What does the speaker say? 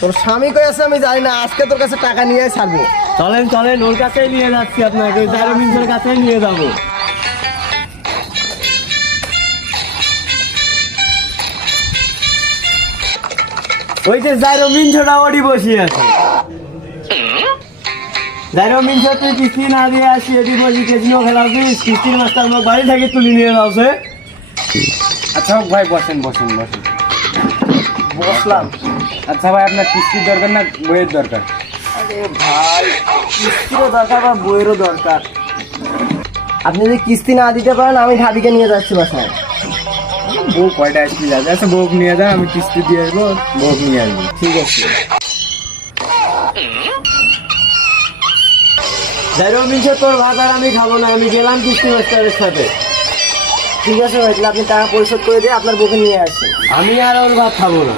তোর স্বামী কই আছে আমি জানি না, আজকে তোর কাছে টাকা নিয়ে ছাড়বো। চলেন চলেন, ওর কাছেই নিয়ে যাচ্ছি আপনাকে, জাইরো মিন্সের কাছেই নিয়ে যাবো। ওই যে জাইরো মিন্সটা ওডি বসিয়ে আছে। জাইরো মিন্স, তুই কিস্তি না দিয়ে আসি এটি বসি কেজিনো খেলাছিস, কিস্তির মাস্টার আমার বাড়ি থেকে তুলে নিয়ে যাচ্ছে। আচ্ছা হোক ভাই, বসেন বসেন বসেন। বসলাম। আচ্ছা ভাই, আপনার কিস্তির দরকার না বইয়ের দরকার? আরে ভাই, কিস্তিরও দরকার বা বইয়েরও দরকার। আপনি যদি কিস্তি না দিতে পারেন আমি ঢাবিকে নিয়ে যাচ্ছি বাসায়। বউ কয়টা কিস্তি যাবে? আচ্ছা বউ নিয়ে যান, আমি কিস্তি দিয়ে আসবো, বউ নিয়ে আসবো। ঠিক আছে। জাইরো মিন্স, তোর ভাত আর আমি খাবো না, আমি গেলাম কিস্তি মাস্টারের সাথে। ঠিক আছে ভাই, তাহলে আপনি টাকা পরিশোধ করে দিয়ে আপনার বউকে নিয়ে আসছেন। আমি আর ওর ভাত খাবো না।